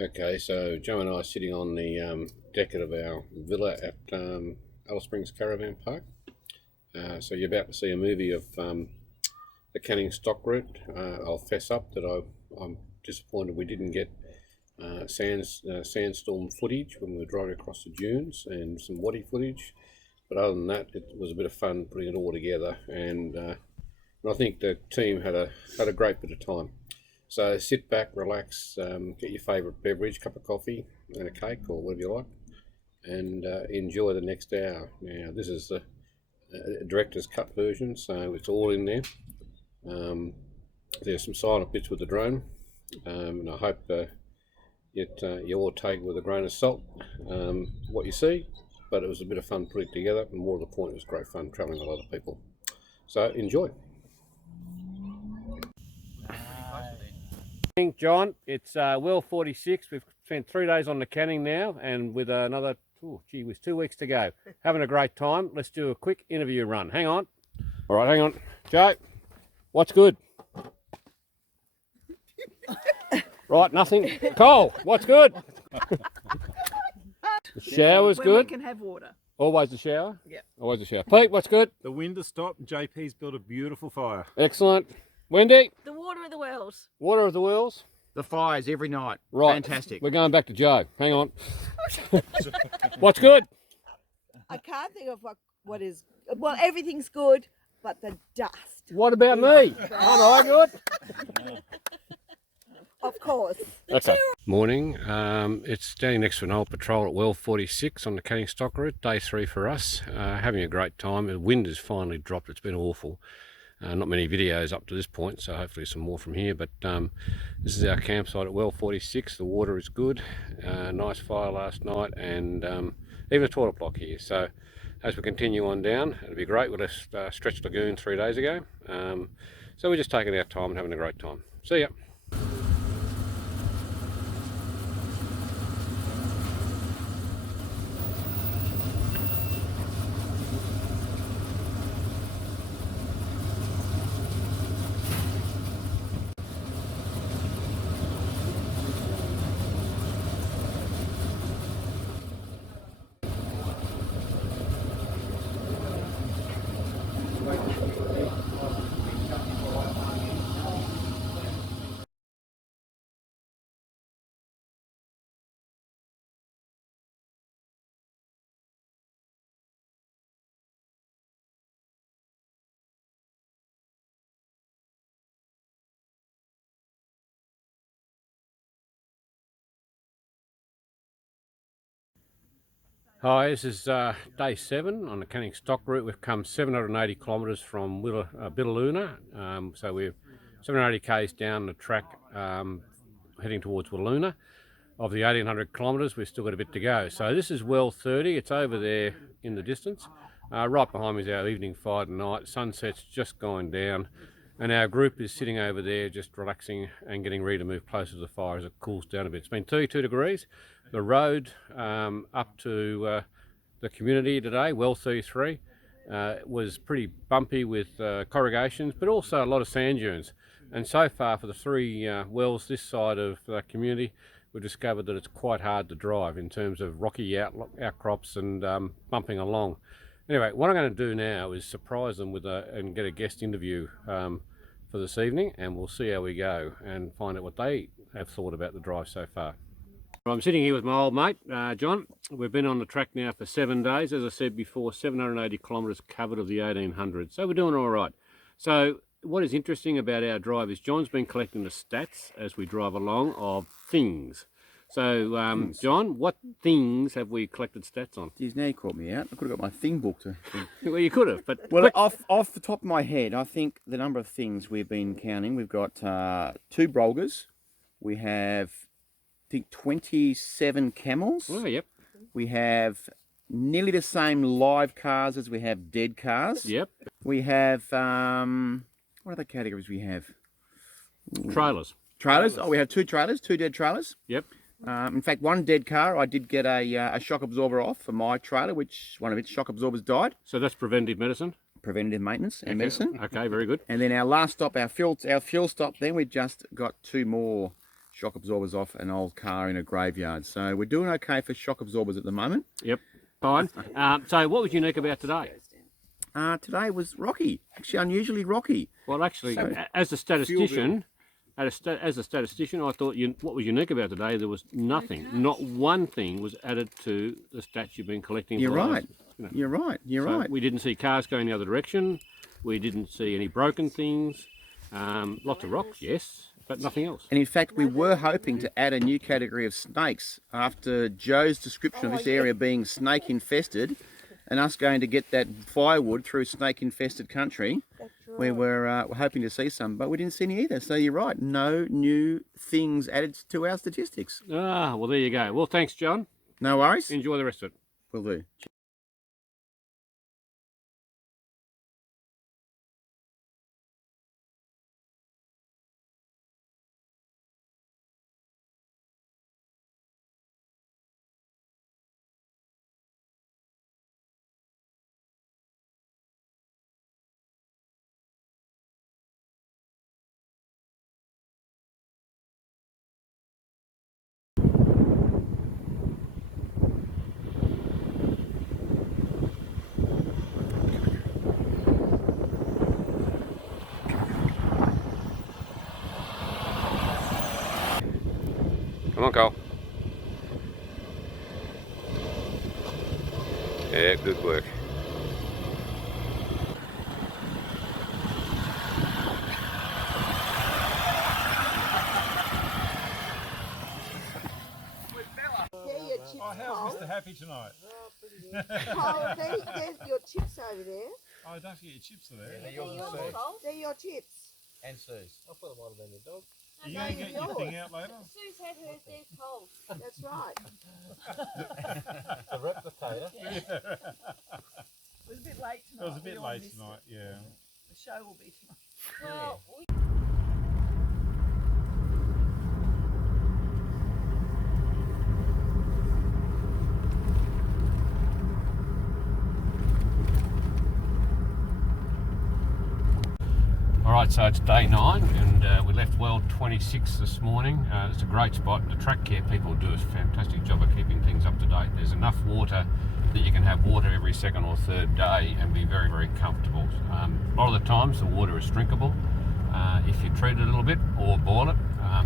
Okay, so Joe and I are sitting on the deck of our villa at Alice Springs Caravan Park. So you're about to see a movie of the Canning stock route. I'll fess up that I'm disappointed we didn't get sandstorm footage when we were driving across the dunes and some waddy footage. But other than that, it was a bit of fun putting it all together, and I think the team had a great bit of time. So sit back, relax, get your favourite beverage, cup of coffee and a cake or whatever you like, and enjoy the next hour. Now, this is the director's cut version, so it's all in there. There's some silent bits with the drone, and I hope you all take it with a grain of salt what you see, but it was a bit of fun putting it together, and more to the point, it was great fun travelling with a lot of people. So enjoy. John, it's well 46. We've spent 3 days on the Canning now, and with another, with 2 weeks to go. Having a great time. Let's do a quick interview run. Hang on. All right, hang on. Joe, what's good? Right, nothing. Cole, what's good? The shower's when good. We can have water. Always the shower? Yeah. Always the shower. Pete, what's good? The wind has stopped and JP's built a beautiful fire. Excellent. Wendy? The water of the wells. Water of the wheels? The fires every night. Right. Fantastic. We're going back to Joe. Hang on. What's good? I can't think of what is. Well, everything's good, but the dust. What about me? Aren't I good? Of course. Okay. Morning. It's standing next to an old patrol at well 46 on the Canning stock route. Day 3 for us. Having a great time. The wind has finally dropped. It's been awful. Not many videos up to this point, so hopefully some more from here. But this is our campsite at well 46. The water is good. Nice fire last night, and even a toilet block here. So as we continue on down, it'll be great. We left Stretch Lagoon 3 days ago. So we're just taking our time and having a great time. See ya. Hi, this is day 7 on the Canning stock route. We've come 780 kilometres from Billaloona. So we're 780 k's down the track heading towards Willoona. Of the 1800 kilometres, we've still got a bit to go. So this is well 30. It's over there in the distance. Right behind me is our evening fire tonight. Sunset's just going down. And our group is sitting over there just relaxing and getting ready to move closer to the fire as it cools down a bit. It's been 32 degrees. The road up to the community today, well 33, was pretty bumpy with corrugations, but also a lot of sand dunes. And so far for the 3 wells this side of the community, we've discovered that it's quite hard to drive in terms of rocky outcrops and bumping along. Anyway, what I'm going to do now is surprise them with and get a guest interview for this evening, and we'll see how we go and find out what they have thought about the drive so far. I'm sitting here with my old mate, John. We've been on the track now for 7 days. As I said before, 780 kilometres covered of the 1800. So we're doing all right. So what is interesting about our drive is John's been collecting the stats as we drive along of things. So, John, what things have we collected stats on? Geez, now you caught me out. I could have got my thing book to. Well, you could have, but... Well, off the top of my head, I think the number of things we've been counting, we've got 2 brolgers. We have, I think, 27 camels. Oh, yep. We have nearly the same live cars as we have dead cars. Yep. We have, what other categories we have? Trailers. Trailers. Oh, we have 2 trailers, 2 dead trailers. Yep. In fact, 1 dead car, I did get a shock absorber off for my trailer, which one of its shock absorbers died. So that's preventive medicine? Preventative maintenance and medicine. Okay, very good. And then our last stop, our fuel stop, then we just got 2 more shock absorbers off an old car in a graveyard. So we're doing okay for shock absorbers at the moment. Yep, fine. So what was unique about today? Today was rocky, actually unusually rocky. Well, actually, as a statistician, as a statistician, I thought what was unique about today, there was nothing, not one thing was added to the stats you've been collecting. You're right. You're right. You're right. We didn't see cars going the other direction. We didn't see any broken things. Lots of rocks, yes, but nothing else. And in fact, we were hoping to add a new category of snakes after Joe's description of this area being snake infested, and us going to get that firewood through snake infested country. We were hoping to see some, but we didn't see any either. So you're right, no new things added to our statistics. Ah, well, there you go. Well, thanks, John. No worries. Enjoy the rest of it. Will do. Come on, Cole. Yeah, good work. Oh, how's Mr. Happy tonight? Cole, there's your chips over there. Oh, don't forget your chips are there. They're your chips. And Sue's. I thought it might have been the dog. Are you going to get your thing out later? Sue's had hers there cold. That's right. The replicator. It was a bit late tonight. It was a bit late tonight, yeah. The show will be tonight. Well, Alright, so it's day 9 and we left well 26 this morning. It's a great spot. The track care people do a fantastic job of keeping things up to date. There's enough water that you can have water every second or third day and be very, very comfortable. A lot of the times the water is drinkable if you treat it a little bit or boil it.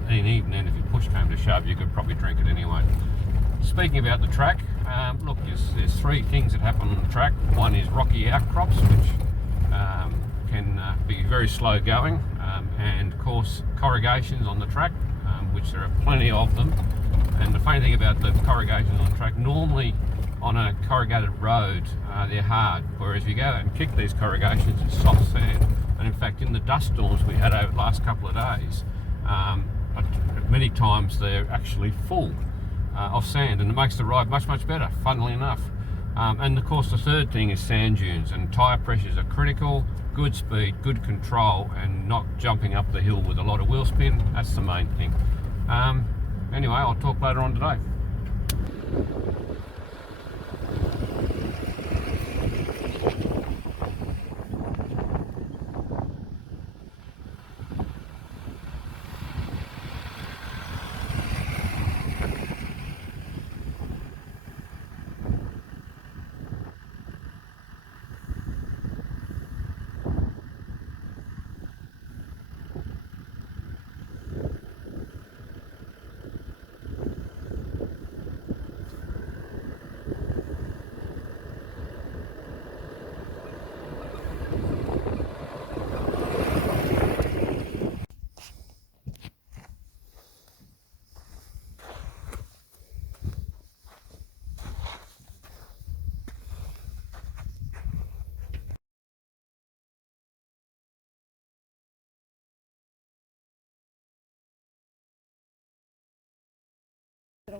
And even then, if you push came to shove, you could probably drink it anyway. Speaking about the track, look, there's 3 things that happen on the track. One is rocky outcrops, which can be very slow going, and of course corrugations on the track, which there are plenty of them. And the funny thing about the corrugations on the track, normally on a corrugated road they're hard, whereas if you go out and kick these corrugations, it's soft sand. And in fact, in the dust storms we had over the last couple of days, many times they're actually full of sand, and it makes the ride much, much better, funnily enough. And of course the third thing is sand dunes, and tyre pressures are critical. Good speed, good control, and not jumping up the hill with a lot of wheel spin. That's the main thing. Anyway, I'll talk later on today.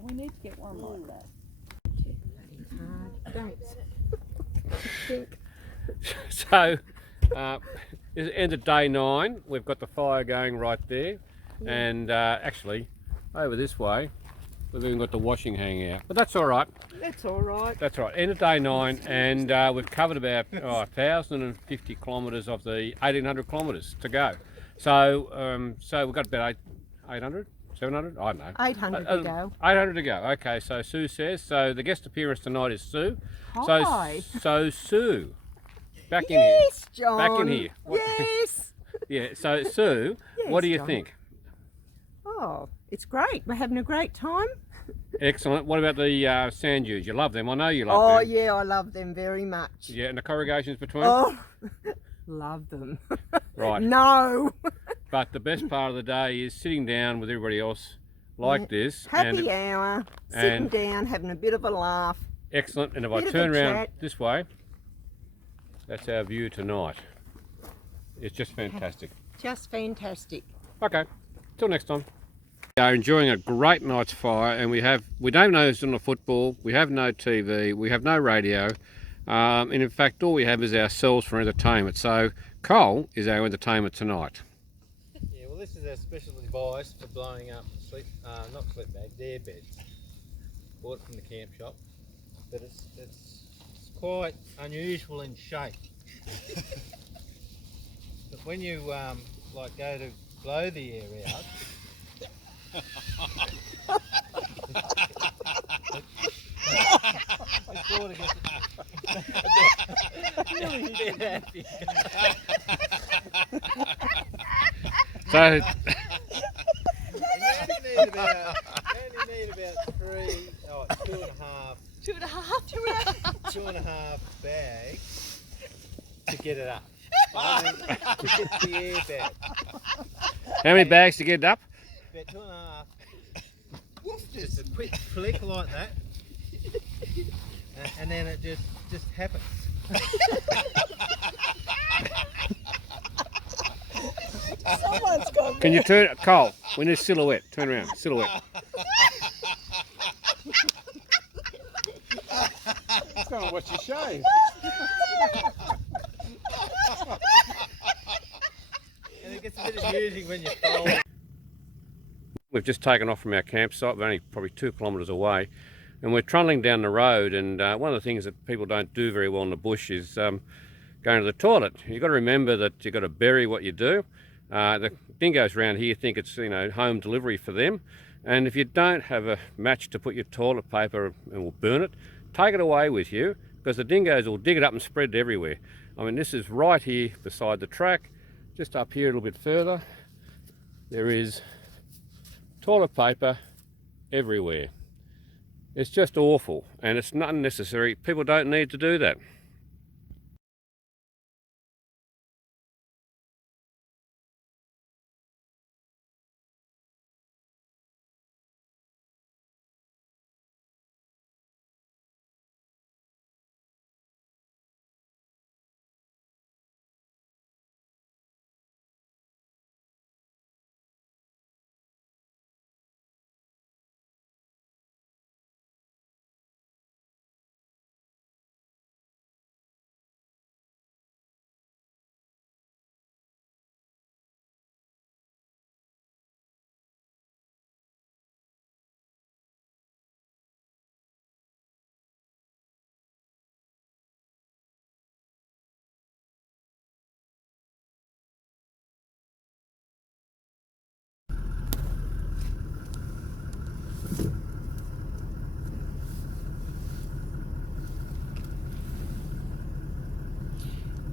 We need to get one like that. So, it's end of day 9. We've got the fire going right there, and actually, over this way, we've even got the washing hanging out. But that's all right. That's all right. That's right. End of day 9, and we've covered about 1,050 kilometres of the 1,800 kilometres to go. So, so we've got about 800. 700? I don't know. 800 to go. 800 to go. Okay, so Sue says. So the guest appearance tonight is Sue. Hi. So Sue, back in here. Yes, John. Back in here. Yes. Yeah, so Sue, Yes, what do you John. think? Oh, it's great. We're having a great time. Excellent. What about the sand dunes? You love them. I know you love Oh, them. yeah, I love them very much. Yeah, and the corrugations between? Oh, love them. Right. No. But the best part of the day is sitting down with everybody else like this. Happy hour, sitting and- down, having a bit of a laugh. Excellent. And if I Bit of turn a around chat. this way, that's our view tonight. It's just fantastic. Just fantastic. Okay, till next time. We are enjoying a great night's fire, and we don't know who's on the football, we have no TV, we have no radio, and in fact all we have is ourselves for entertainment. So Cole is our entertainment tonight. Yeah, well, this is our special device for blowing up not sleep bags, air beds. Bought it from the camp shop, but it's quite unusual in shape. But when you like go to blow the air out, it sort of gets really happy. So You only need about two and a half bags to get it up. To get the air back. how many bags to get it up? About 2.5. Just a quick flick like that, and then it just happens. Someone's gone. Can you turn, Cole, we need a silhouette, turn around, silhouette. It's kind of what you shave. And it gets a bit amusing when you fold. We've just taken off from our campsite. We're only probably 2 kilometres away, and we're trundling down the road. And one of the things that people don't do very well in the bush is going to the toilet. You've got to remember that you've got to bury what you do. The dingoes around here think it's home delivery for them, and if you don't have a match to put your toilet paper and will burn it, take it away with you, because the dingoes will dig it up and spread it everywhere. I mean, this is right here beside the track. Just up here a little bit further, there is toilet paper everywhere. It's just awful, and it's not unnecessary. People don't need to do that.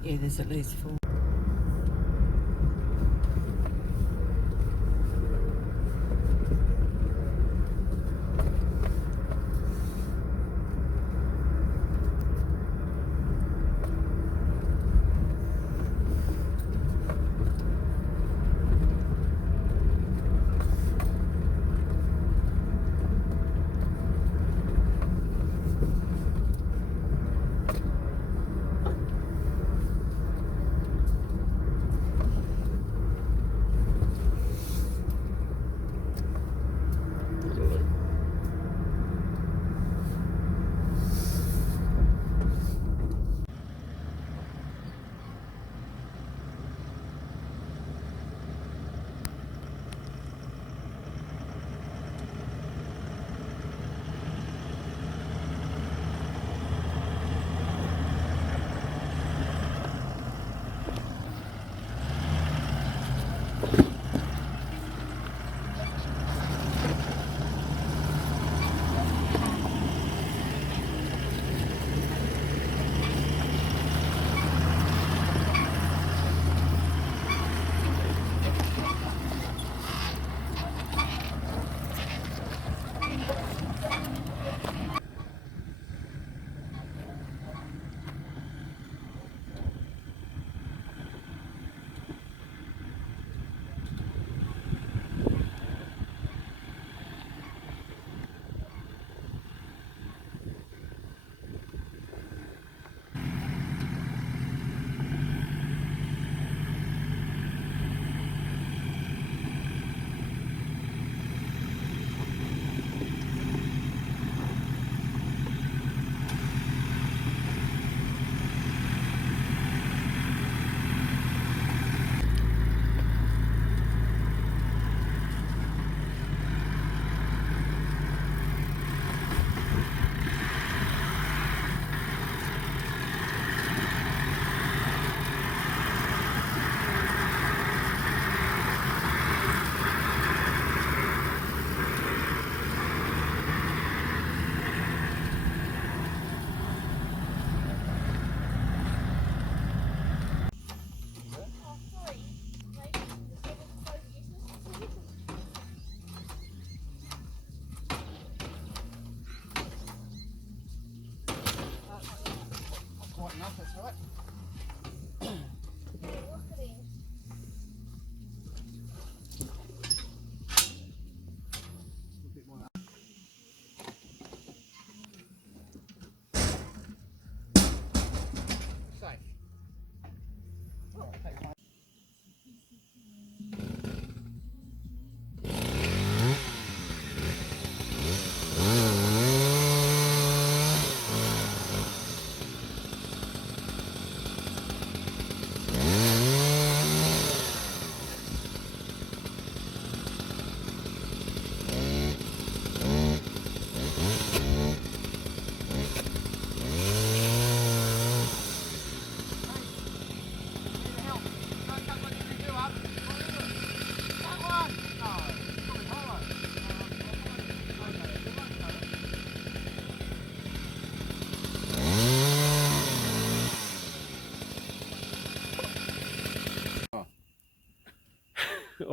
Yeah, there's at least 4.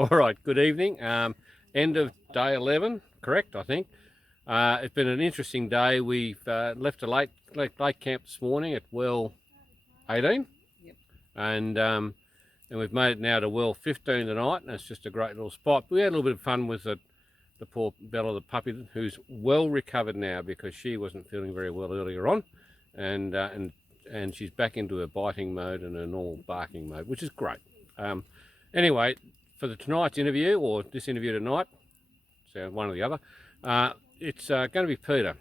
All right, good evening. End of day 11, correct, I think. It's been an interesting day. We've left a late camp this morning at well 18. Yep. And we've made it now to well 15 tonight, and it's just a great little spot. We had a little bit of fun with the poor Bella, the puppy, who's well recovered now because she wasn't feeling very well earlier on. And she's back into her biting mode and her normal barking mode, which is great. Anyway, for tonight's interview, or this interview tonight, so one or the other, it's going to be Peter.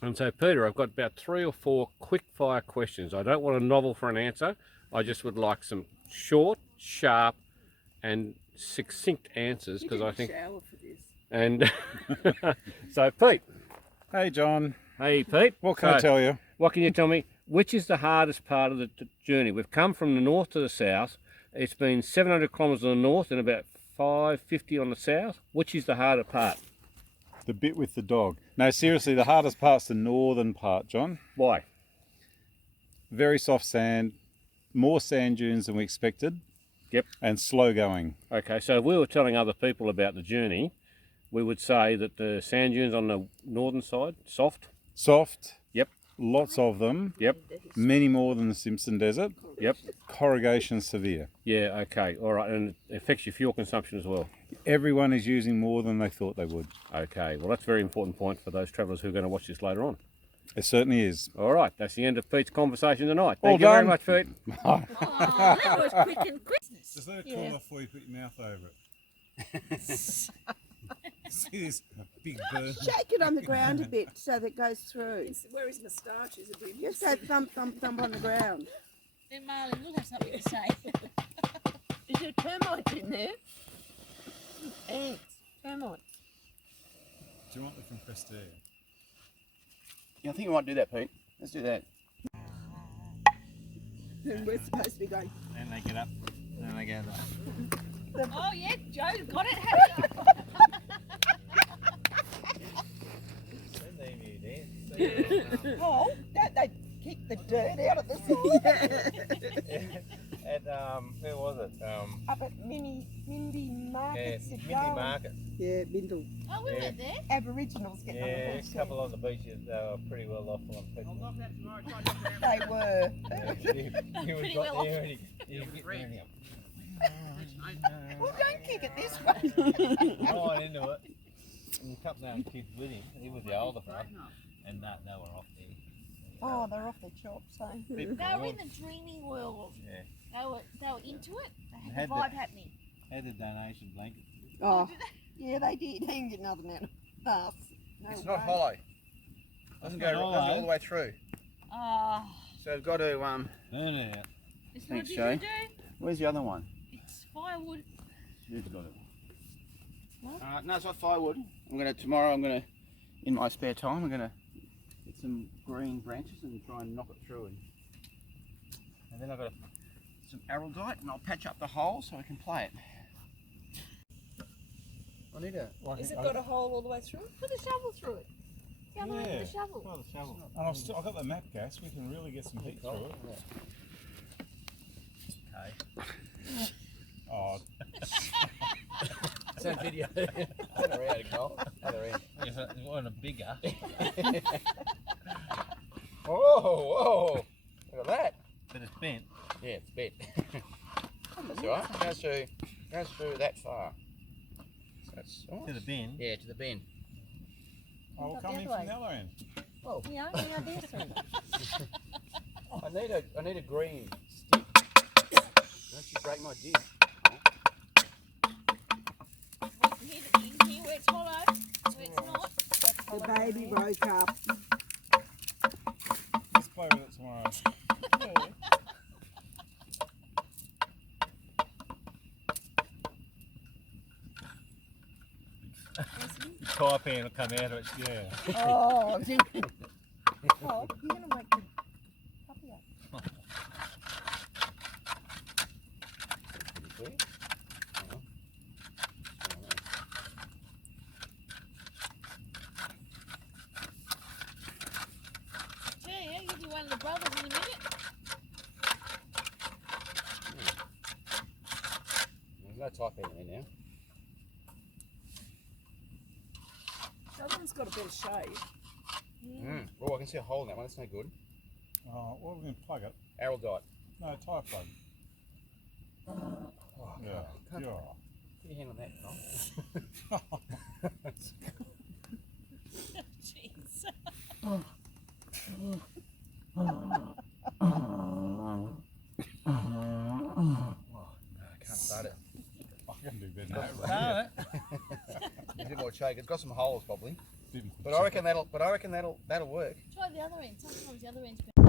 And so, Peter, I've got about 3 or 4 quick fire questions. I don't want a novel for an answer. I just would like some short, sharp, and succinct answers, because I think. Shower for this. And so, Pete. Hey, John. Hey, Pete. What can I tell you? What can you tell me? Which is the hardest part of the journey? We've come from the north to the south. It's been 700 kilometres on the north and about 550 on the south. Which is the harder part? The bit with the dog. No, seriously, the hardest part's the northern part, John. Why? Very soft sand, more sand dunes than we expected. Yep. And slow going. Okay, so if we were telling other people about the journey, we would say that the sand dunes on the northern side, soft. Soft. Yep. Lots of them. Yep. Many more than the Simpson Desert. Yep. Corrugation severe. Yeah, okay, all right, and it affects your fuel consumption as well. Everyone is using more than they thought they would. Okay, well, that's a very important point for those travellers who are going to watch this later on. It certainly is. All right, that's the end of Pete's conversation tonight. All Thank you very done. much, Pete. Oh, that was quick and quick. Just let it cool Yeah. before you put your mouth over it. See this big burn. Shake it on the ground a bit so that it goes through. Where his moustache is a bit. Just go thump, thump, thump on the ground. Then Marley will have something to say. Is there termites in there? Ants. Termites. Do you want the compressed air? Yeah, I think we might do that, Pete. Let's do that. And we're supposed to be going. Then they get up. Then they get up. Oh yeah, Joe's got it, haven't you? Oh, that they kick the dirt out of the side. At where was it? Up at Mindy Market. Mindy Market. Yeah, Bindle. Oh, we Yeah. went there. Aboriginals getting on the Yeah, beach. a couple on the beaches. They were pretty well off on people. They were. He was Pretty got well there and he was getting up. Well, don't kick it this way. Right into it. And a couple of kids with him. He was the older one. And they were off there. Oh, they're off their chops, eh? They were in the dreaming world. Yeah. They were into it. They Had had the the- vibe happening. Had the donation blanket. Oh, yeah, they did. They didn't get another man. Us. No It's not way. hollow. Doesn't go Not doesn't go hollow. all the way through. Ah, So we've got to Burn it out. it's Thanks, what Joe. did you do? Where's the other one? It's firewood. Who's got it? No, it's not firewood. Tomorrow I'm gonna, in my spare time, I'm gonna get some green branches and try and knock it through, and then I've got some araldite, and I'll patch up the hole so I can play it. I need a. Has it got a hole all the way through? Put the shovel through it. Go on with Yeah. the shovel. Oh, the shovel. And I've got the map gas. We can really get some heat through it. Okay. Oh, It's that video. Other end, Cole. Other end. If it wasn't bigger. Whoa, whoa! Look at that. But it's bent. Yeah, it's bent. That's all right. Goes through that far. So that's all To right. the bin. Yeah, to the bin. I'll Got come the in other from way. the other end. Yeah, yeah, there's some. I need a green stick. Don't you break my jig. Here where it's hollow, where it's not. The baby broke up. Let's play with it tomorrow. The taipan will come out of it. Yeah. Oh, oh, you're going to wake the puppy up. Yeah, you'll be one of the brothers in a minute. There's no type in there now. got a better shade. Oh, I can see a hole in that one. That's no good. Oh, well, we can plug it. Arrow dot. No, tyre plug. Oh, Yeah. can't- You're all Put your hand on that, Tom. Jeez. I can't start it. right. I can do better than that. A bit more shake. It's got some holes probably. Didn't But I reckon that'll work. Try the other end. Sometimes the other end's better.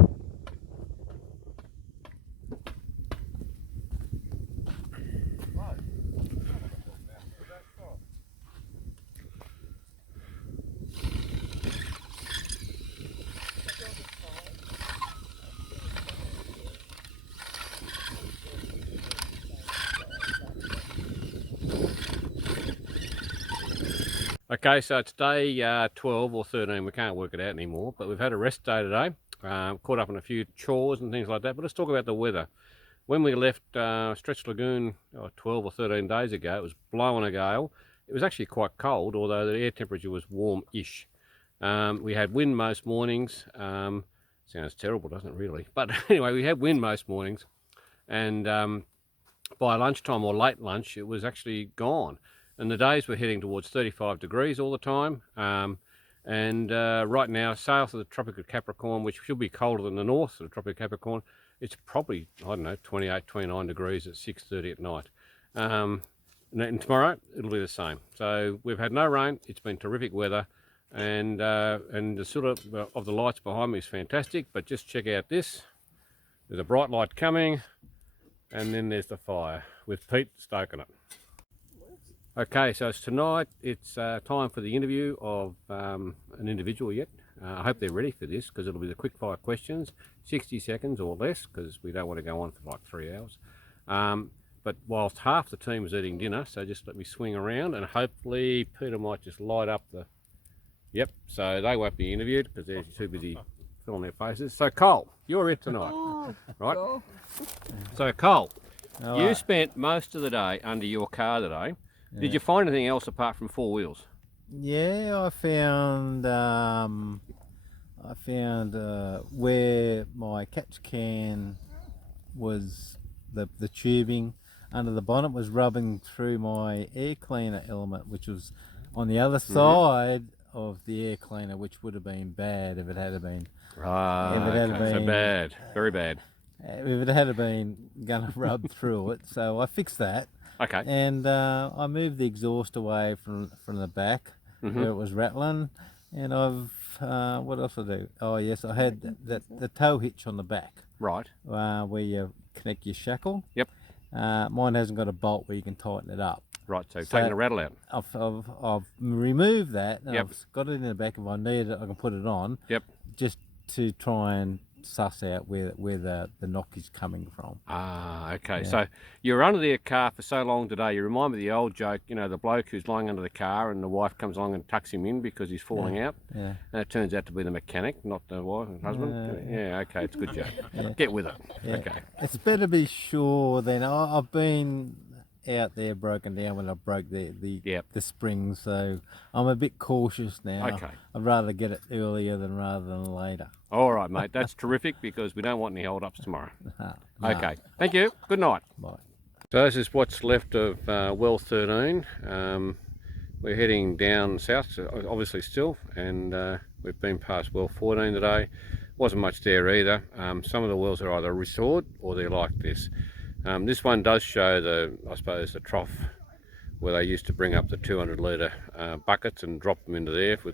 Okay, so it's day 12 or 13, we can't work it out anymore, but we've had a rest day today, caught up on a few chores and things like that, but let's talk about the weather. When we left Stretch Lagoon 12 or 13 days ago, it was blowing a gale. It was actually quite cold, although the air temperature was warm-ish. We had wind most mornings. Sounds terrible, doesn't it, really? But anyway, we had wind most mornings, and by lunchtime or late lunch, it was actually gone. And the days were heading towards 35 degrees all the time. Right now, south of the Tropic of Capricorn, which should be colder than the north of the Tropic of Capricorn, it's probably, I don't know, 28, 29 degrees at 6:30 at night. And tomorrow, it'll be the same. So we've had no rain. It's been terrific weather. And the sort of the lights behind me is fantastic. But just check out this. There's a bright light coming. And then there's the fire with Pete stoking it. Okay, so it's tonight. It's time for the interview of an individual yet. I hope they're ready for this because it'll be the quick fire questions, 60 seconds or less, because we don't want to go on for like 3 hours. But whilst half the team is eating dinner, so just let me swing around and hopefully Peter might just light up the... Yep, so they won't be interviewed because they're too busy filling their faces. So Cole, you're it tonight, right? So Cole, you spent most of the day under your car today. Did you find anything else apart from four wheels? Yeah, I found where my catch can was, the tubing under the bonnet was rubbing through my air cleaner element, which was on the other side of the air cleaner, which would have been bad if it had been. So bad, very bad. If it had been gonna rub through it, so I fixed that. Okay. And I moved the exhaust away from the back where it was rattling, and I've what else I do? Oh yes, I had the tow hitch on the back. Right. Where you connect your shackle. Yep. Mine hasn't got a bolt where you can tighten it up. Right, so taking the rattle out. I've removed that, and Yep. I've got it in the back. If I need it, I can put it on. Yep. Just to try and suss out where the knock is coming from. Ah, okay. Yeah. So you were under the car for so long today. You remind me of the old joke, you know, the bloke who's lying under the car and the wife comes along and tucks him in because he's falling out. Yeah. And it turns out to be the mechanic, not the wife and husband. Yeah, okay, it's a good joke. Get with it. Yeah. Okay. It's better be sure than I've been out there broken down when I broke the springs, so I'm a bit cautious now. Okay. I'd rather get it earlier rather than later. All right, mate. That's terrific because we don't want any hold-ups tomorrow. No. Okay. Thank you. Good night. Bye. So this is what's left of well 13. We're heading down south, obviously still, and we've been past well 14 today. Wasn't much there either. Some of the wells are either restored or they're like this. This one does show I suppose the trough where they used to bring up the 200 litre buckets and drop them into there for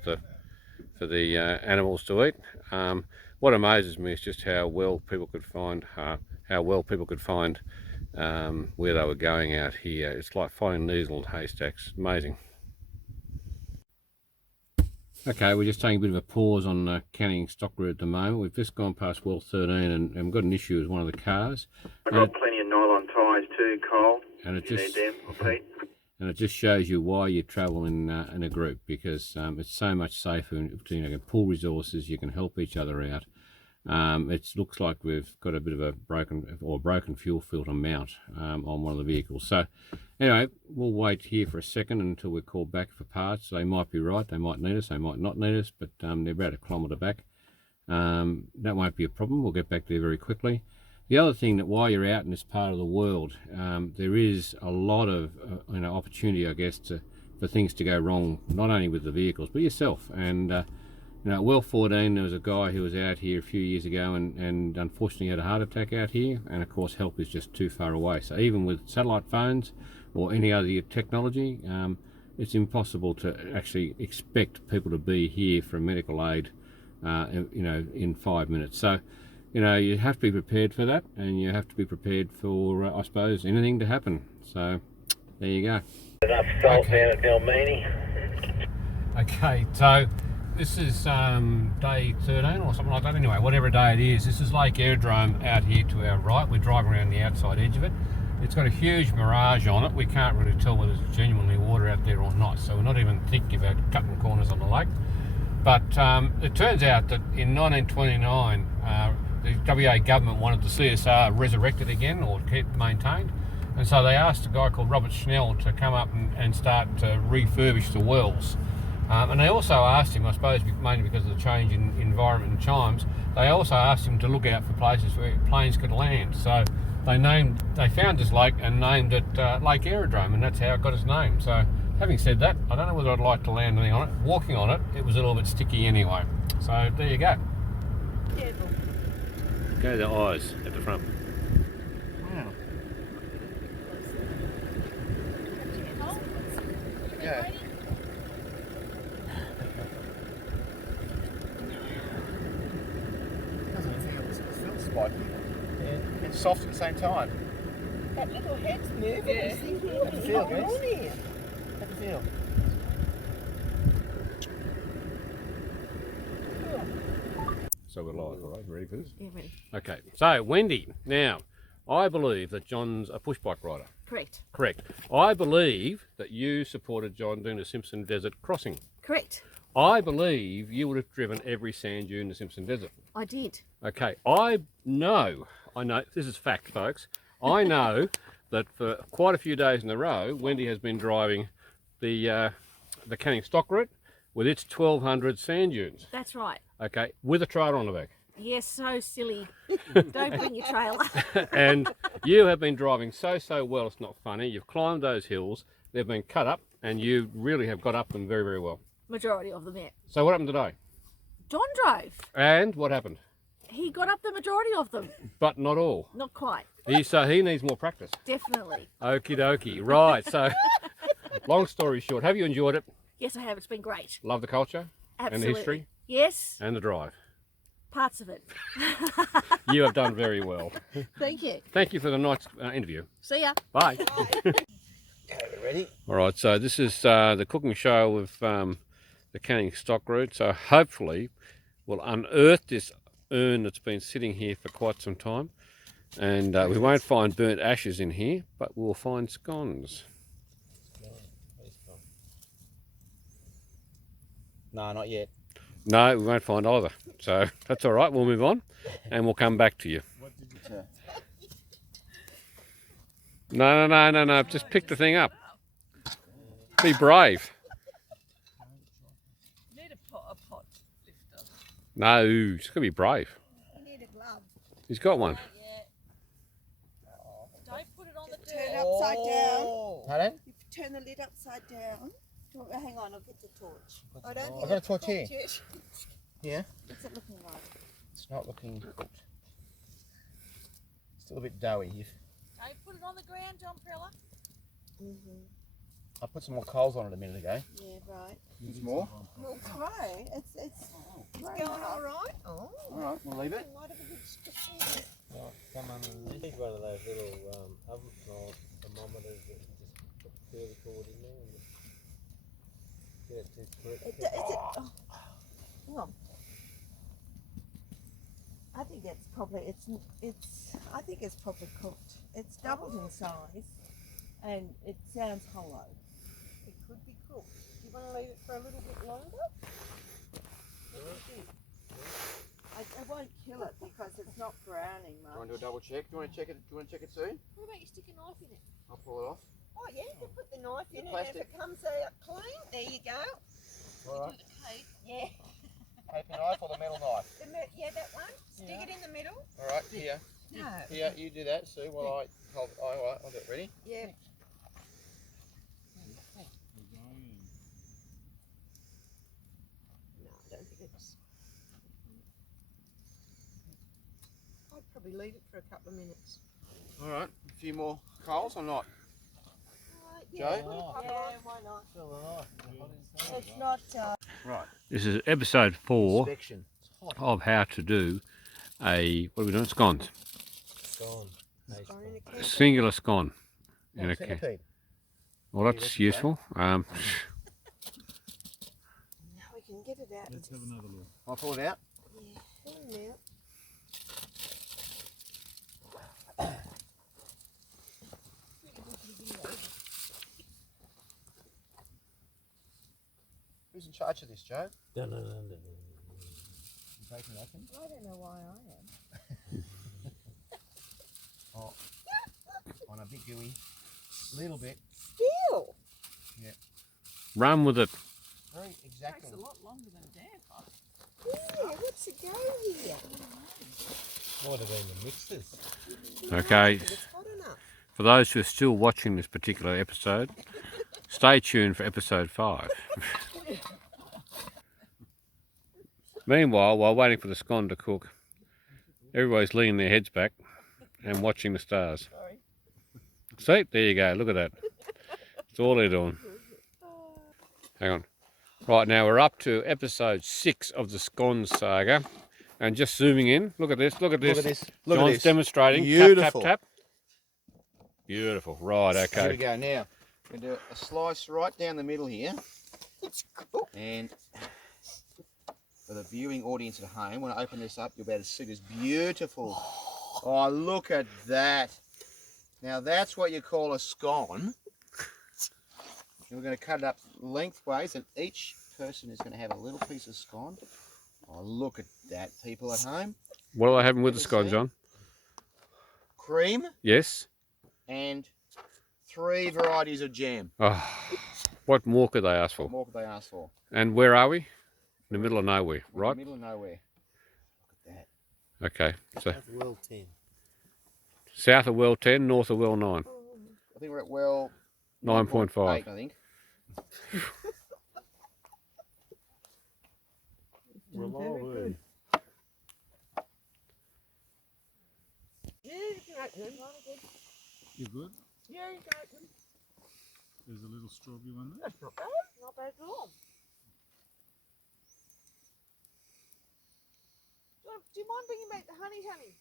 the animals to eat. What amazes me is just how well people could find where they were going out here. It's like finding needles in haystacks. Amazing. Okay, we're just taking a bit of a pause on Canning Stock Route at the moment. We've just gone past well 13 and we've got an issue with one of the cars. I've got plenty of nylon tyres too, Cole. And it You just need them, or Pete. and it just shows you why you travel in a group, because it's so much safer. You can pool resources, you can help each other out. It looks like we've got a bit of a broken fuel filter mount on one of the vehicles. So Anyway, we'll wait here for a second until we're called back for parts. They might be right, they might need us, they might not need us, but they're about a kilometre back. That won't be a problem. We'll get back there very quickly. The other thing, that while you're out in this part of the world, there is a lot of opportunity, I guess, for things to go wrong, not only with the vehicles but yourself. And at well 14, there was a guy who was out here a few years ago and unfortunately had a heart attack out here, and of course help is just too far away. So even with satellite phones or any other technology, it's impossible to actually expect people to be here for medical aid in 5 minutes. So you have to be prepared for that, and you have to be prepared for I suppose anything to happen. So there you go. Okay, so this is day 13 or something like that. Anyway, whatever day it is, this is Lake Aerodrome out here to our right. We're driving around the outside edge of it. It's got a huge mirage on it. We can't really tell whether there's genuinely water out there or not, so we're not even thinking about cutting corners on the lake. But it turns out that in 1929, the WA government wanted the CSR resurrected again, or kept maintained. And so they asked a guy called Robert Schnell to come up and start to refurbish the wells. And they also asked him, I suppose mainly because of the change in environment and times, they also asked him to look out for places where planes could land. So they found this lake and named it Lake Aerodrome, and that's how it got its name. So having said that, I don't know whether I'd like to land anything on it. Walking on it, it was a little bit sticky anyway. So there you go. Go to the eyes at the front. Wow. Yeah. Doesn't even feel spiky. Yeah. And soft at the same time. That little head's moving. Yeah. It's thinking, How do you feel, going guys? on here? How do you feel? So we're live, all right? Ready for this? Yeah, ready. Okay, so Wendy, now, I believe that John's a push bike rider. Correct. Correct. I believe that you supported John doing the Simpson Desert crossing. Correct. I believe you would have driven every sand dune in the Simpson Desert. I did. Okay, I know, this is fact, folks. I know that for quite a few days in a row, Wendy has been driving the Canning Stock route with its 1,200 sand dunes. That's right. Okay, with a trailer on the back. Yes, so silly. Don't bring your trailer. And you have been driving so well, it's not funny. You've climbed those hills, they've been cut up, and you really have got up them very, very well. Majority of them, yeah. So what happened today? John drove. And what happened? He got up the majority of them. But not all. Not quite. So he needs more practice. Definitely. Okie dokie. Right, so long story short, have you enjoyed it? Yes, I have. It's been great. Love the culture? Absolutely. And the history? Yes, And the drive? parts of it. You have done very well. Thank you. Thank you for the nice interview. See ya. Bye. Ready? All right, so this is the cooking show of the Canning Stock route. So hopefully we'll unearth this urn that's been sitting here for quite some time, and we won't find burnt ashes in here, but we'll find scones. No, not yet. No, we won't find either. So that's all right. We'll move on, and we'll come back to you. No. Just pick the thing up. Be brave. Need a pot lifter. No, he's got to be brave. You need a glove. He's got one. Yeah. Don't put it on the Turn it dirt. upside down. Pardon? You turn the lid upside down. Hang on, I'll get the torch. I don't think I've got a it's torch here. cooked yet. Yeah. What's it looking like? It's not looking cooked. Still a bit doughy. Don't put it on the ground, John Prella. I put some more coals on it a minute ago. Yeah, right. There's more? Well, try. It's going all right. Oh. All right, we'll leave it. Might have a good stick. Come underneath one of those little oven style thermometers that just feel the cord in there and just get it to correct. Is it? Oh. Hang on. I think it's probably I think it's probably cooked. It's doubled in size, and it sounds hollow. It could be cooked. Do you want to leave it for a little bit longer? What do you think? I won't kill it because it's not browning Do you want much. to do a double check? Do you want to check it? Do you want to check it soon? What about you stick a knife in it? I'll pull it off. Oh yeah, you put the knife in, and if Plastic. it comes out clean, there you go. All right. Yeah. Paper knife or the metal knife? Yeah, that one. Stick it in the middle. All right, here. No. Here, you do that, Sue, while I hold. All right, I'll get ready. Yeah. No, I don't think it's. I'd probably leave it for a couple of minutes. All right, a few more coals or not? Yeah, Joe? why not? It's not. Right. This is episode 4 Inspection. It's hot. of how to do a, what are we doing? Scones. Scone. Nice Gone in a A can. singular scone. In a can. Centipede. Well, that's useful. Now we can get it out. Let's have another look. I'll pull it out. Yeah, pull them out. Who's in charge of this, Joe? No. You taking nothing? I don't know why I am. Oh, on a bit gooey. Little bit. Still. run with it. Very exacting. Takes a lot longer than damp. Yeah, what's the go here? Might have been the mixers. Okay, It's hot enough. for those who are still watching this particular episode, stay tuned for episode 5. Meanwhile, while waiting for the scone to cook, everybody's leaning their heads back and watching the stars. Sorry. See, there you go, look at that. That's all they're doing. Hang on. Right, now we're up to episode 6 of the scone saga. And just zooming in, look at this, look at this. Look at this. Look John's at this. demonstrating. Beautiful. Tap, tap, tap. Beautiful. Right, Here we okay. go. Now, we're going to do a slice right down the middle here. It's cool. And for the viewing audience at home, when I open this up, you'll be able to see this beautiful. Oh, look at that. Now, that's what you call a scone. And we're going to cut it up lengthways, and each person is going to have a little piece of scone. Oh, look at that, people at home. What are they having with the scone, John? Cream Yes? and 3 varieties of jam. Oh, what more could they ask What for? more could they ask for? And where are we? In the middle of nowhere, We're right? in the middle of nowhere. Look at that. Okay, so That's well 10. south of well 10, north of well 9. I think we're at well 9.5. 8, I think. Well, Yeah, you can open them. you good? Yeah, you can open them. There's a little strawberry one there. That's not bad. Not bad at all. Do you mind bringing back the honey?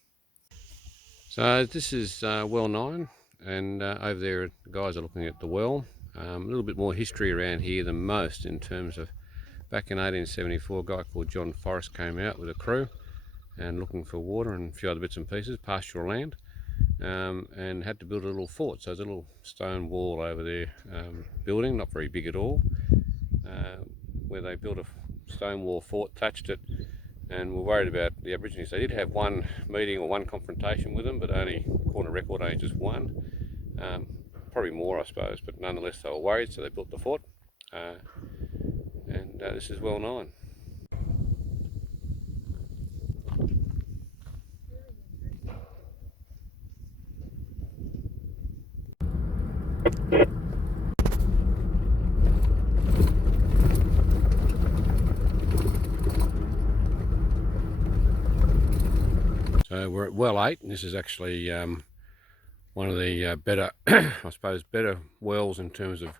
So this is well 9, and over there the guys are looking at the well. A little bit more history around here than most in terms of back in 1874, a guy called John Forrest came out with a crew and looking for water and a few other bits and pieces, pastoral land, and had to build a little fort. So there's a little stone wall over there building, not very big at all, where they built a stone wall fort, thatched it, and were worried about the Aborigines. They did have one meeting or one confrontation with them, but only, according to record, only just one. Probably more, I suppose, but nonetheless they were worried, so they built the fort. And this is well 9. So we're at well 8, and this is actually one of the better, I suppose, better wells in terms of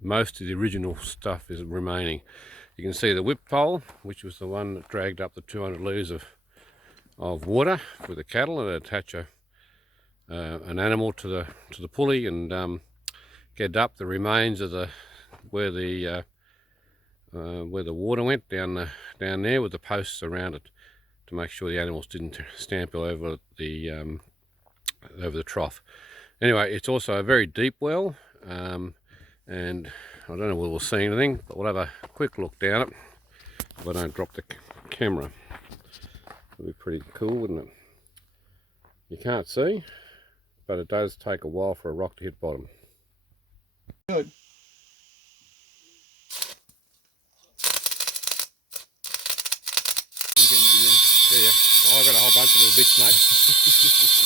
most of the original stuff is remaining. You can see the whip pole, which was the one that dragged up the 200 litres of water for the cattle, and attach an animal to the pulley and get up the remains of where the water went down there with the posts around it to make sure the animals didn't stamp over the trough. Anyway, it's also a very deep well, and I don't know whether we'll see anything, but we'll have a quick look down it if I don't drop the camera. It'll be pretty cool, wouldn't it? You can't see, but it does take a while for a rock to hit bottom. Good. You getting video? Yeah. Oh, I've got a whole bunch of little bits, mate.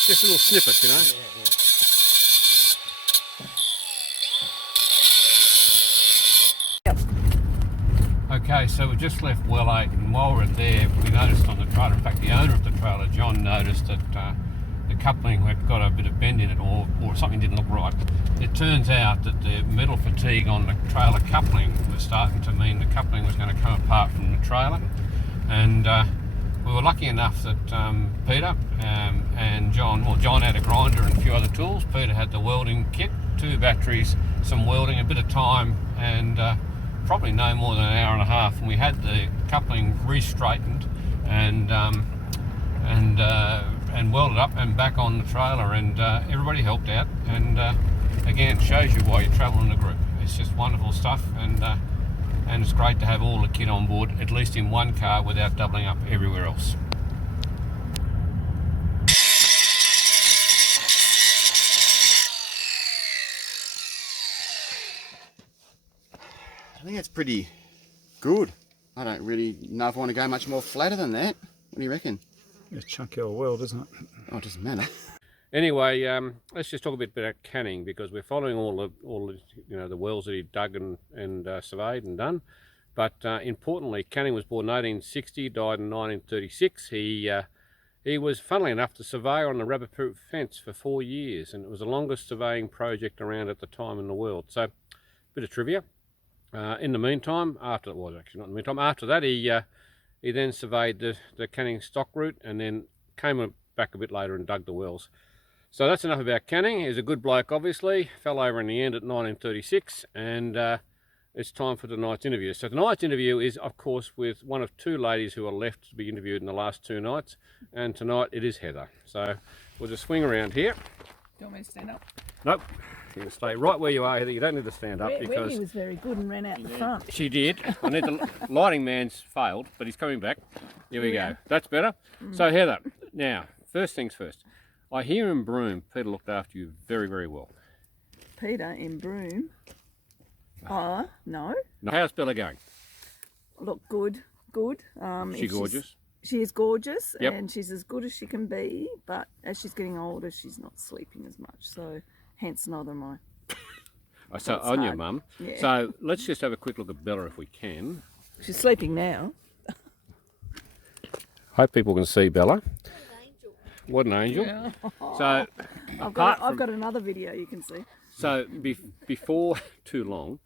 Just little snippets, you know. Okay, so we just left Well 8, and while we're there, we noticed on the trailer, in fact the owner of the trailer, John, noticed that the coupling had got a bit of bend in it, or something didn't look right. It turns out that the metal fatigue on the trailer coupling was starting to mean the coupling was going to come apart from the trailer. And we were lucky enough that Peter and John, well, John had a grinder and a few other tools. Peter had the welding kit, 2 batteries, some welding, a bit of time, and probably no more than an hour and a half, and we had the coupling re-straightened and welded up and back on the trailer, and everybody helped out. And again, it shows you why you travel in a group. It's just wonderful stuff, and it's great to have all the kit on board, at least in one car, without doubling up everywhere else. I think that's pretty good. I don't really know if I want to go much more flatter than that. What do you reckon? It's chunky old world, isn't it? Oh, it doesn't matter. Anyway, let's just talk a bit about Canning, because we're following all the the wells that he dug and surveyed and done. But importantly, Canning was born in 1860, died in 1936. He was, funnily enough, the surveyor on the rabbit-proof fence for 4 years, and it was the longest surveying project around at the time in the world. So, bit of trivia. In the meantime, after that, he then surveyed the Canning stock route, and then came back a bit later and dug the wells. So that's enough about Canning. He's a good bloke, obviously. Fell over in the end at 1936, and it's time for tonight's interview. So tonight's interview is, of course, with one of 2 ladies who are left to be interviewed in the last 2 nights, and tonight it is Heather. So we'll just swing around here. Do you want me to stand up? Nope. You're going to stay right where you are, Heather. You don't need to stand up because... Wendy was very good and ran out the front. She did. I need the lighting man's failed, but he's coming back. Here we go. That's better. So Heather, now, first things first. I hear in Broome, Peter looked after you very, very well. Peter in Broome. No. Now, how's Bella going? Look, good. She gorgeous? She is gorgeous, Yep. and she's as good as she can be, but as she's getting older, she's not sleeping as much, so hence neither am I. So That's on your hard. mum. Yeah. So let's just have a quick look at Bella if we can. She's sleeping now. Hope people can see Bella. What an angel. So I've apart got from, another video you can see. so before too long,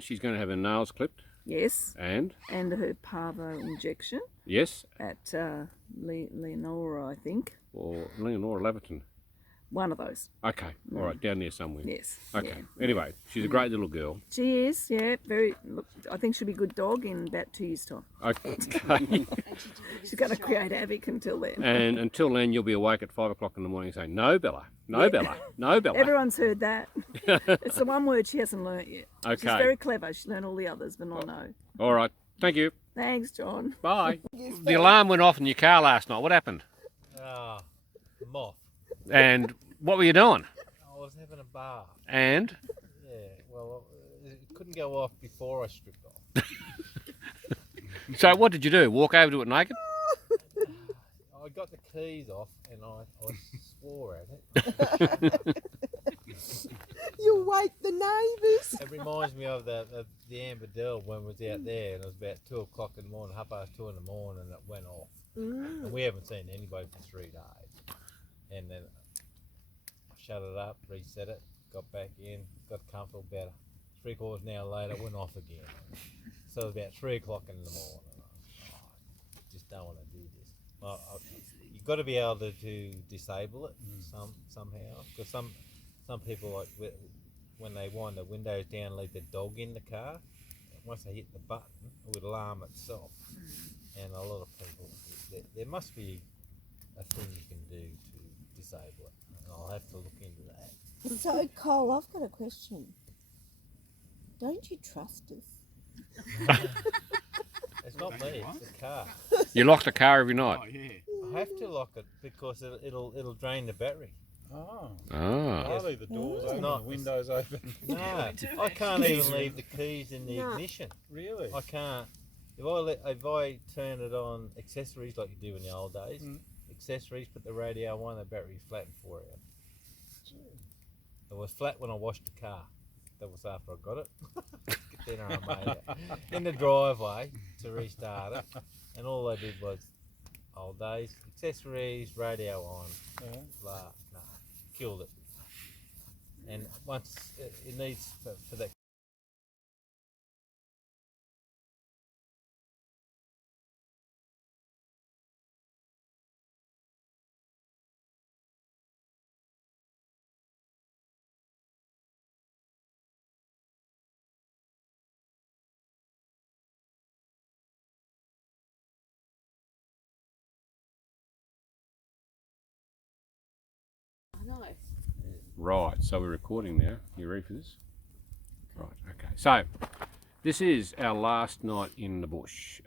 she's going to have her nails clipped. Yes, And and her parvo injection yes, at Leonora, I think. or Leonora Laverton. One of those. Okay, all right, down there somewhere. Yes. Okay. yeah. Anyway, she's a great little girl. She is, yeah, very. Look, I think she'll be a good dog in about 2 years' time. Okay. She's going to create havoc until then. And until then, you'll be awake at 5 o'clock in the morning saying, "No, Bella, no, Bella, no, Bella." Everyone's heard that. It's the one word she hasn't learnt yet. Okay. She's very clever. She learned all the others, but not no. All right. Thank you. Thanks, John. Bye. The alarm went off in your car last night. What happened? Moth. And what were you doing? I was having a bath. And Yeah, well, it couldn't go off before I stripped off. so what did you do? Walk over to it naked? I got the keys off and I swore at it. You'll wake the neighbours. It reminds me of the Amber Dell when we was out there, and it was about 2 o'clock in the morning, 2:30 in the morning, and it went off. And we haven't seen anybody for 3 days. And then I shut it up, reset it, got back in, got comfortable. About 3/4 of an hour later, it went off again. So it was about 3 o'clock in the morning. I just don't want to do this. You've got to be able to disable it somehow, because some people, like when they wind the windows down, leave the dog in the car. Once they hit the button, it would alarm itself. And a lot of people, there must be a thing you can do to disable it. And I'll have to look into that. So, Cole, I've got a question. Don't you trust us? It's not me, it's the car. You lock the car every night. Oh, yeah. I have to lock it because it'll drain the battery. Oh. Ah. I leave the doors open, Not- the windows open. No, I can't even leave the keys in the No. ignition. Really? I can't. If I turn it on accessories like you do in the old days, accessories, put the radio on, the battery's flat in 4 hours. It was flat when I washed the car. That was after I got it. Then I made it in the driveway to restart it, and all I did was old days accessories, radio on, blah, nah, killed it. And once it needs for that. I know. Right, so we're recording now. You ready for this? Right, okay. So, this is our last night in the bush.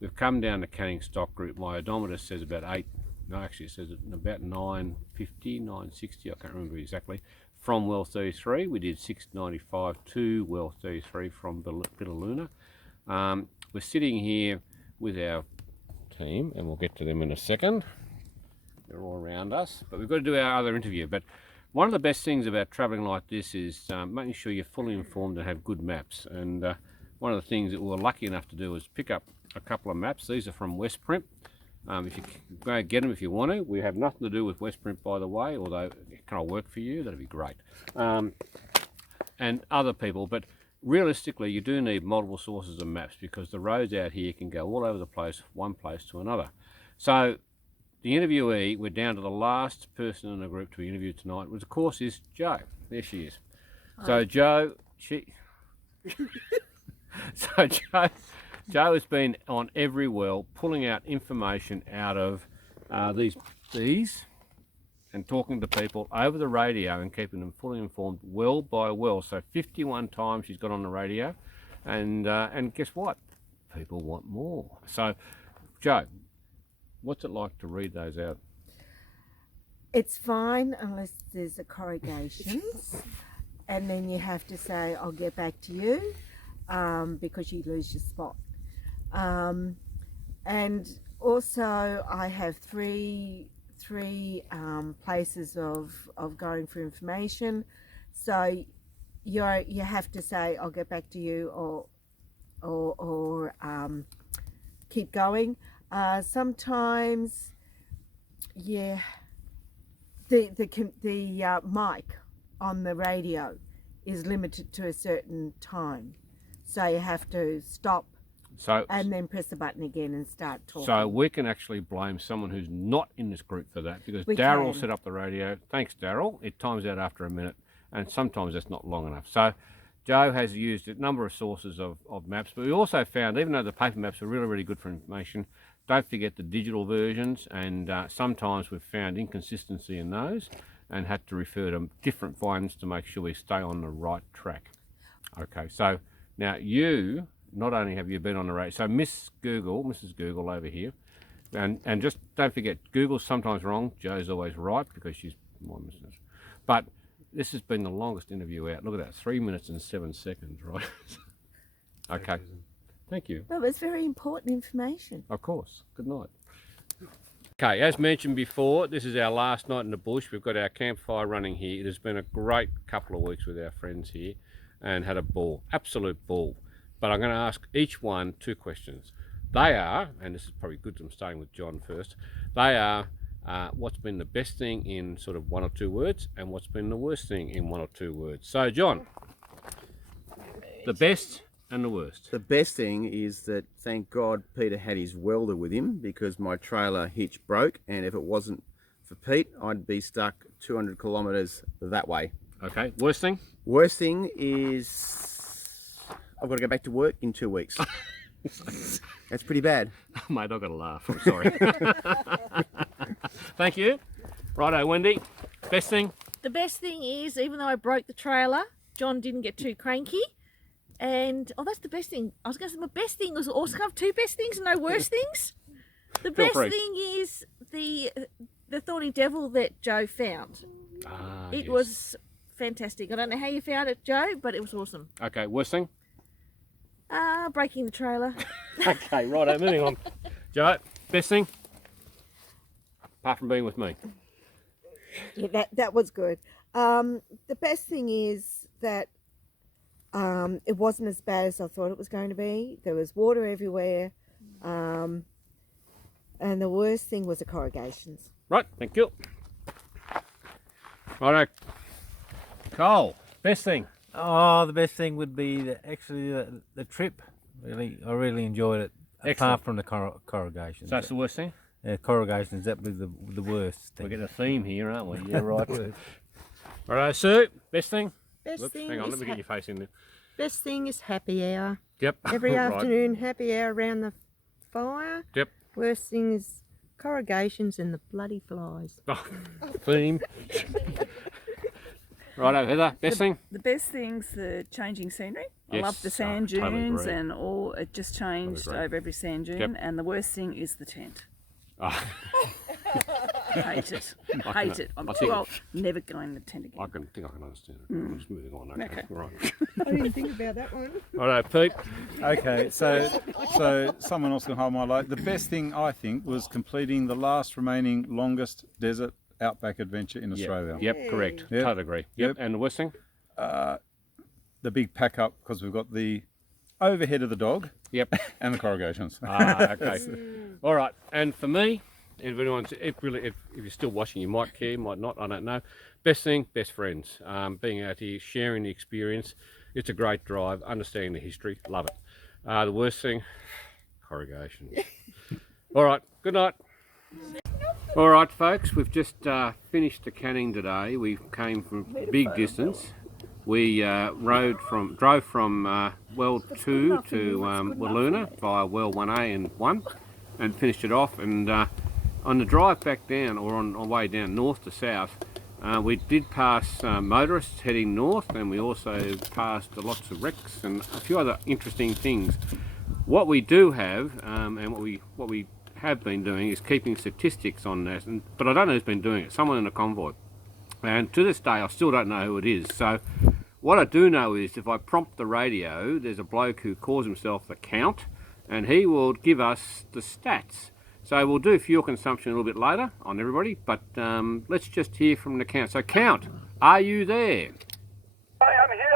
We've come down to Canning Stock Group. My odometer says about 8, no, actually it says about 950, 960, I can't remember exactly, from well 33. We did 695 to well 33 from Billaloona. We're sitting here with our team, and we'll get to them in a second. They're all around us, but we've got to do our other interview. But one of the best things about travelling like this is making sure you're fully informed and have good maps. And one of the things that we were lucky enough to do is pick up a couple of maps. These are from Westprint. If you go get them if you want to. We have nothing to do with Westprint, by the way, although can I work for you? That'd be great. And other people, but realistically you do need multiple sources of maps because the roads out here can go all over the place, one place to another. So the interviewee, we're down to the last person in the group to be interviewed tonight, which of course is Jo. There she is. So Jo, Jo has been on every well, pulling out information out of these and talking to people over the radio and keeping them fully informed well by well. So 51 times she's got on the radio, and guess what? People want more. So Jo, what's it like to read those out? It's fine unless there's a corrugations, and then you have to say, "I'll get back to you," because you lose your spot. And also, I have three places of going for information. So you have to say, "I'll get back to you," or keep going. Sometimes, yeah, the mic on the radio is limited to a certain time, so you have to stop and then press the button again and start talking. So we can actually blame someone who's not in this group for that, because We Daryl can. set up the radio. Thanks, Daryl. It times out after a minute, and sometimes that's not long enough. So Jo has used a number of sources of maps, but we also found, even though the paper maps are really, really good for information, don't forget the digital versions, and sometimes we've found inconsistency in those and had to refer to different ones to make sure we stay on the right track. Okay, so now you, not only have you been on the radio, so Mrs. Google over here, and just don't forget, Google's sometimes wrong, Jo's always right because she's my business. But this has been the longest interview out. Look at that, 3 minutes and 7 seconds, right? Okay, thank you. Well, it's very important information. Of course. Good night. Okay, as mentioned before, this is our last night in the bush. We've got our campfire running here. It has been a great couple of weeks with our friends here and had a ball, absolute ball. But I'm going to ask each one 2 questions. They are, and this is probably good, I'm starting with John first, they are what's been the best thing in sort of 1 or 2 words, and what's been the worst thing in 1 or 2 words. So John, the best and the worst. The best thing is that, thank God, Peter had his welder with him, because my trailer hitch broke, and if it wasn't for Pete, I'd be stuck 200 kilometres that way. Okay, worst thing? Worst thing is I've got to go back to work in 2 weeks. That's pretty bad. Mate, I've got to laugh, I'm sorry. Thank you. Righto, Wendy, best thing? The best thing is, even though I broke the trailer, John didn't get too cranky. And, oh, that's the best thing. I was going to say, my best thing was also have 2 best things and no worst things. The Feel best free. thing is the the thorny devil that Joe found. Ah, It yes. was fantastic. I don't know how you found it, Joe, but it was awesome. Okay, worst thing? Breaking the trailer. Okay, righto, moving on. Joe, best thing? Apart from being with me. Yeah, that was good. The best thing is that it wasn't as bad as I thought it was going to be. There was water everywhere. And the worst thing was the corrugations. Right, thank you. Righto. Cole, best thing? Oh, the best thing would be the trip. Really, I really enjoyed it. Excellent. Apart from the corrugations. So that's the worst thing? Yeah, corrugations, that would be the worst thing. We're getting a theme here, aren't we? Yeah, right. Righto, Sue, best thing? Best Whoops, thing hang on, is let me get your face in there. best thing is happy hour. Yep. Every Right. afternoon, happy hour around the fire. Yep. Worst thing is corrugations and the bloody flies. Oh, theme. Righto, Heather, best thing? The best thing's the changing scenery. I Yes, love the sand I totally dunes agree. and all. It just changed agree. over every sand dune. Yep. And the worst thing is the tent. Oh, Hate it. Hate it. I'm I too think- old. Never going in the tent again. I think I can understand it. I'm just moving on. Okay, Okay. right. I didn't think about that one. Righto, Pete. Okay, so someone else can hold my light. The best thing I think was completing the last remaining longest desert outback adventure in Australia. Yep, correct. Yep. Totally agree. Yep. Yep. And the worst thing? The big pack up because we've got the overhead of the dog Yep. and the corrugations. Ah, okay. All right. And for me, if you're still watching, you might care, might not. I don't know. Best thing, best friends. Being out here, sharing the experience. It's a great drive. Understanding the history, love it. The worst thing, corrugation. All right. Good night. All right, folks. We've just finished the canning today. We came from a big distance. We drove from well 2 to Walloona via well 1A and 1 and finished it off. And on the drive back down, or on our way down north to south, we did pass motorists heading north, and we also passed lots of wrecks and a few other interesting things. What we do have, and what we have been doing, is keeping statistics on that. But I don't know who's been doing it. Someone in the convoy. And to this day, I still don't know who it is. So what I do know is if I prompt the radio, there's a bloke who calls himself the Count, and he will give us the stats. So we'll do fuel consumption a little bit later on everybody, but let's just hear from the Count. So Count, are you there? I am here.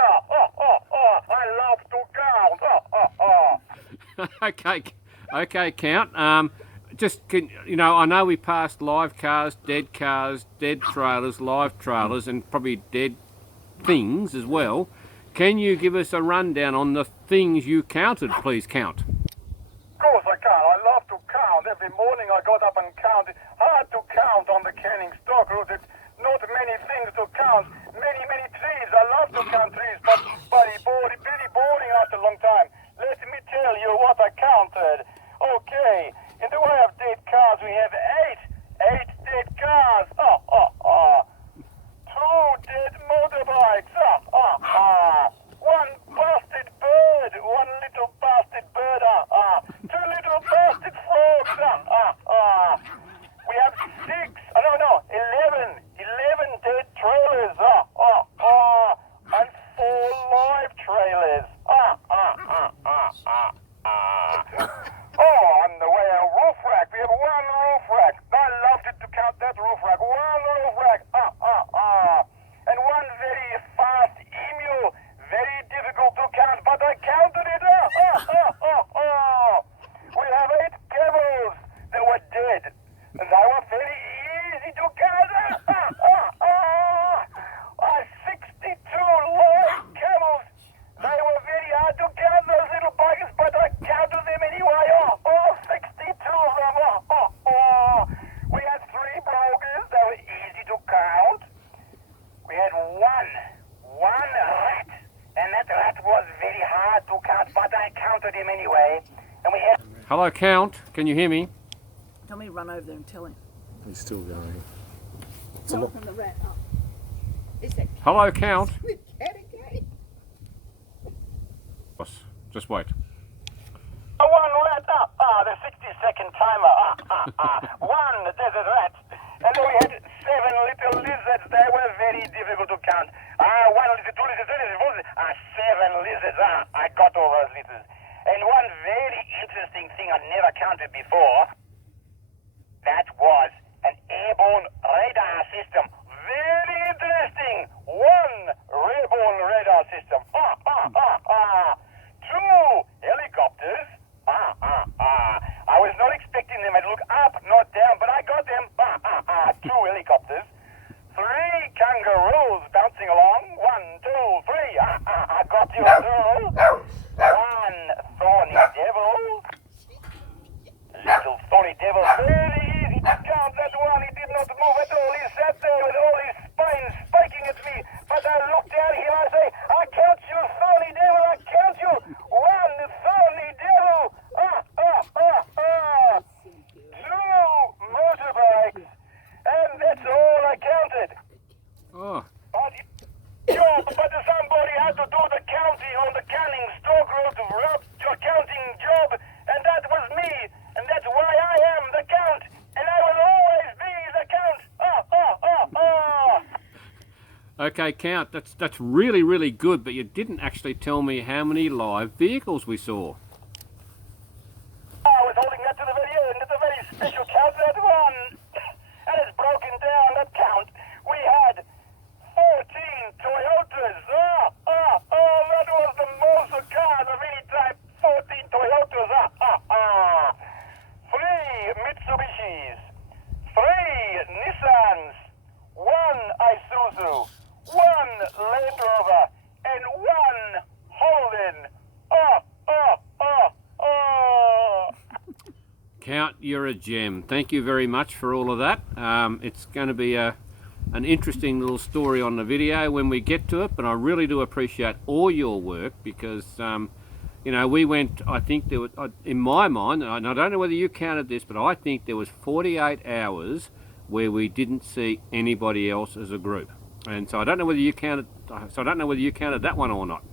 I love to count. Okay, Count. I know we passed live cars, dead trailers, live trailers, and probably dead things as well. Can you give us a rundown on the things you counted, please, Count? Of course I can. I love to count. Every morning I got up and counted. Hard to count on the canning stock route. It's not many things to count. Many trees. I love to count trees, but pretty boring after a long time. Let me tell you what I counted. Okay, in the way of dead cars, we have eight dead cars. 2 dead motorbikes. One busted bird. One little busted bird. 2 little busted frogs. We have 11 dead trailers. And 4 live trailers. On the way a roof rack. We have 1 roof rack. I loved it to count that roof rack. 1 roof rack. And 1 very fast emu. Very difficult to count, but I counted it. We have 8 camels that were dead. And they were very easy to count. 62 live camels. They were very hard to count, those little buggers, but I counted them anyway. 62 of them. We had 3 brokers. They were easy to count. We had one rat, and that rat was very hard to count, but I counted him anyway. And we had... Hello, Count. Can you hear me? Tell me to run over there and tell him. He's still going. Tell him the rat up. Is that Hello, Count. with cat again? Just wait. 1 rat. The 60-second timer. 1 desert rat. And then we before. That was an airborne radar system. Very interesting. One airborne radar system. Two helicopters. I was not expecting them to look up, not down, but I got them. Two helicopters. Three kangaroos bouncing along. One, two, three. I got you too. One thorny devil. Little thorny devil. Very easy to count that one. He did not move at all. He sat there with all his spine spiking at me. But I looked at him. I say, I count you, thorny devil. I count you. One thorny devil. Two motorbikes. And that's all I counted. Oh, But somebody had to do the counting on the canning stock road to rub your counting job, and that was me, and that's why I am the count, and I will always be the count. okay, Count. That's really, really good, but you didn't actually tell me how many live vehicles we saw. I was holding that to the very end. It's a very special count, that one. And it's broken down, that count. We had 14 Toyotas. That was the most cars of any type. 14 Toyotas. 3 Mitsubishis. 3 Nissans. 1 Isuzu. 1 Land Rover. And 1 Holden. Count, you're a gem. Thank you very much for all of that. It's going to be an interesting little story on the video when we get to it, but I really do appreciate all your work because, you know, we went, I think there was, in my mind, and I don't know whether you counted this, but I think there was 48 hours where we didn't see anybody else as a group. And so I don't know whether you counted, that one or not.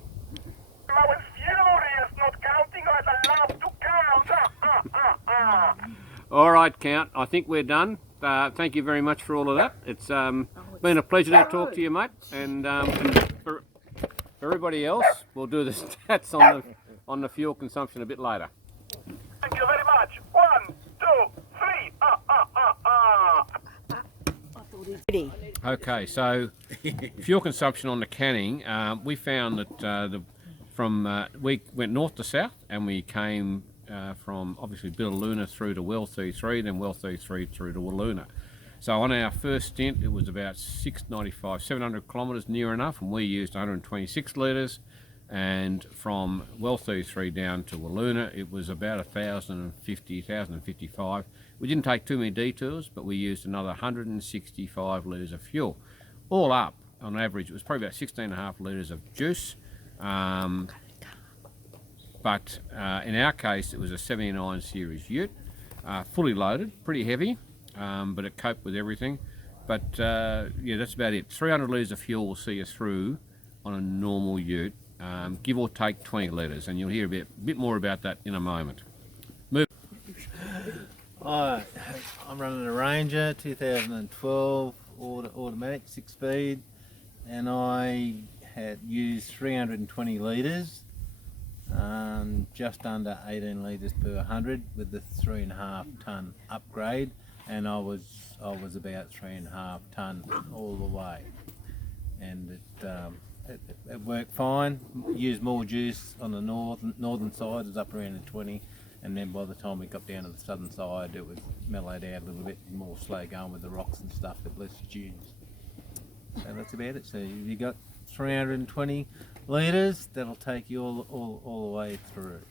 I was furious not counting. I love to count. All right, Count, I think we're done. Thank you very much for all of that. It's been a pleasure to talk to you, mate. And for everybody else, we'll do the stats on the fuel consumption a bit later. Thank you very much. 1, 2, 3. Okay, so fuel consumption on the canning, we found that we went north to south, and we came from obviously Billaloona through to Well 33, then Well 33 through to Walloona. So on our first stint, it was about 700 kilometres near enough, and we used 126 litres. And from Well 33 down to Walloona, it was about 1,055. We didn't take too many detours, but we used another 165 litres of fuel. All up, on average, it was probably about 16.5 litres of juice. But in our case, it was a 79 series ute, fully loaded, pretty heavy, but it coped with everything. But yeah, that's about it. 300 litres of fuel will see you through on a normal ute, give or take 20 litres, and you'll hear a bit more about that in a moment. Move. I'm running a Ranger 2012 automatic 6-speed, and I had used 320 litres. Just under 18 litres per 100 with the 3.5 tonne upgrade, and I was about 3.5 tonne all the way, and it worked fine. Used more juice on the northern side, it was up around the 20, and then by the time we got down to the southern side, it was mellowed out a little bit, more slow going with the rocks and stuff, the less dunes. So that's about it. So you got 320 litres, that'll take you all the way through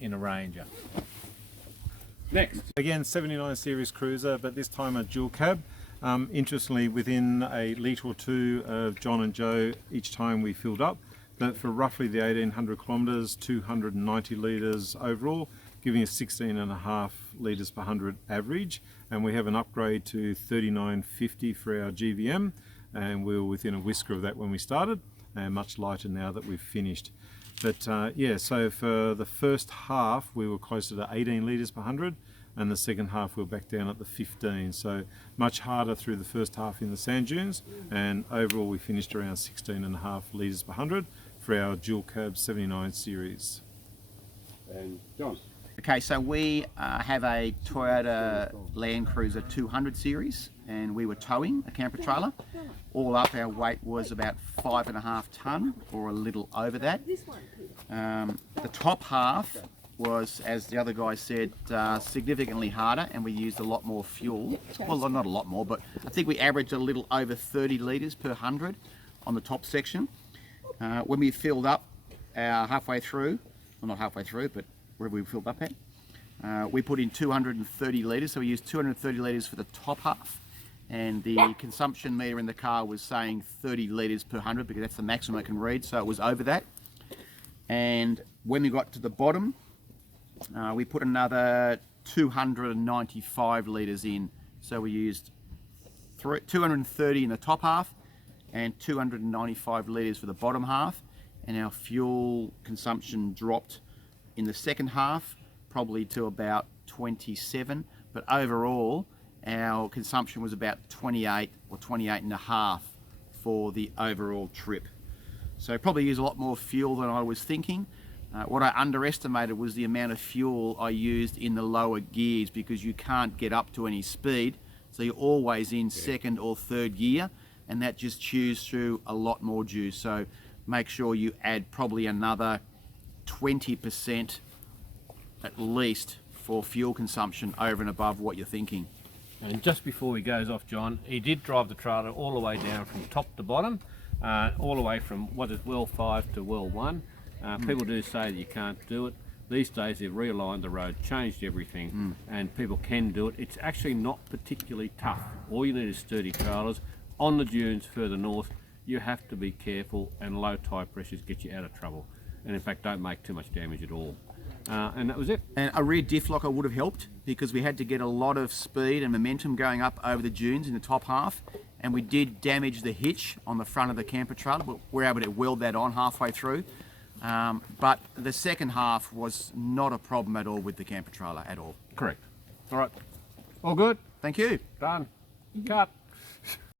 in a Ranger. Next. Again, 79 series cruiser, but this time a dual cab. Interestingly, within a litre or two of John and Joe each time we filled up, but for roughly the 1,800 kilometres, 290 litres overall, giving us 16.5 litres per 100 average. And we have an upgrade to 3950 for our GVM, and we were within a whisker of that when we started, and much lighter now that we've finished. But yeah, so for the first half we were closer to 18 litres per 100, and the second half we were back down at the 15. So much harder through the first half in the sand dunes, and overall we finished around 16.5 litres per 100 for our dual cab 79 series. And John. Okay, so we have a Toyota Land Cruiser 200 series, and we were towing a camper trailer. All up, our weight was about 5.5 tonne, or a little over that. The top half was, as the other guy said, significantly harder, and we used a lot more fuel. Well, not a lot more, but I think we averaged a little over 30 litres per 100 on the top section. When we filled up halfway through, well, not halfway through, but wherever we filled up at, we put in 230 litres, so we used 230 litres for the top half, and the consumption meter in the car was saying 30 litres per 100 because that's the maximum it can read, so it was over that. And when we got to the bottom, we put another 295 litres in, so we used 230 in the top half and 295 litres for the bottom half, and our fuel consumption dropped in the second half probably to about 27, but overall our consumption was about 28 or 28 and a half for the overall trip. So probably used a lot more fuel than I was thinking. What I underestimated was the amount of fuel I used in the lower gears, because you can't get up to any speed, so you're always in second or third gear, and that just chews through a lot more juice. So make sure you add probably another 20% at least for fuel consumption over and above what you're thinking. And just before he goes off, John, he did drive the trailer all the way down from top to bottom, all the way from what is well 5 to well 1. People do say that you can't do it. These days they've realigned the road, changed everything, and people can do it. It's actually not particularly tough. All you need is sturdy trailers. On the dunes further north, you have to be careful, and low tire pressures get you out of trouble. And in fact, don't make too much damage at all. And that was it. And a rear diff locker would have helped, because we had to get a lot of speed and momentum going up over the dunes in the top half, and we did damage the hitch on the front of the camper trailer, but we were able to weld that on halfway through. But the second half was not a problem at all with the camper trailer at all. Correct. All right. All good. Thank you. Done. Cut.